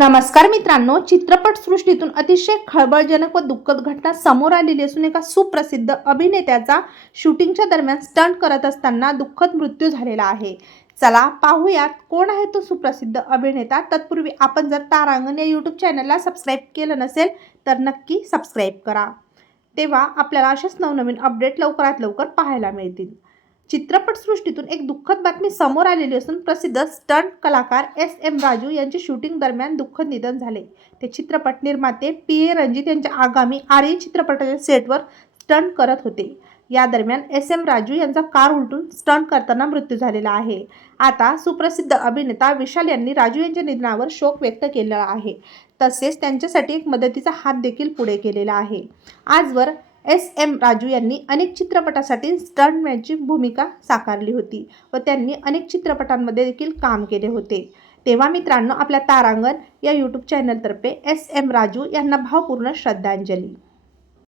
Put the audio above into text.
नमस्कार मित्रांनो चित्रपट सृष्टीतून अतिशय खळबळजनक व दुःखद घटना समोर आलेली असून एका सुप्रसिद्ध अभिनेत्याचा शूटिंगच्या दरम्यान स्टंट करत असताना दुःखद मृत्यू झालेला आहे. चला पाहूयात कोण आहे तो सुप्रसिद्ध अभिनेता. तत्पूर्वी आपण जर तारांगण या यूट्यूब चॅनलला सबस्क्राईब केलं नसेल तर नक्की सबस्क्राईब करा. तेव्हा आपल्याला असेच नवनवीन अपडेट लवकरात लवकर पाहायला मिळतील. चित्रपटसृष्टीतून एक दुःखद बातमी समोर आलेली असून प्रसिद्ध स्टंट कलाकार एस एम राजू यांचे शूटिंग दरम्यान दुःखद निधन झाले. ते चित्रपट निर्माते पी ए रणजित यांच्या आगामी आर्य चित्रपटाच्या सेटवर स्टंट करत होते. या दरम्यान एस एम राजू यांचा कार उलटून स्टंट करताना मृत्यू झालेला आहे. आता सुप्रसिद्ध अभिनेता विशाल यांनी राजू यांच्या निधनावर शोक व्यक्त केला आहे. तसेच त्यांच्यासाठी एक मदतीचा हात देखील पुढे केलेला आहे. आजवर एस एम राजू यांनी अनेक चित्रपटासाठी स्टंटमॅनची भूमिका साकारली होती व त्यांनी अनेक चित्रपटांमध्ये देखील काम केले होते. तेव्हा मित्रांनो आपल्या तारांगण या यूट्यूब चॅनलतर्फे एस एम राजू यांना भावपूर्ण श्रद्धांजली.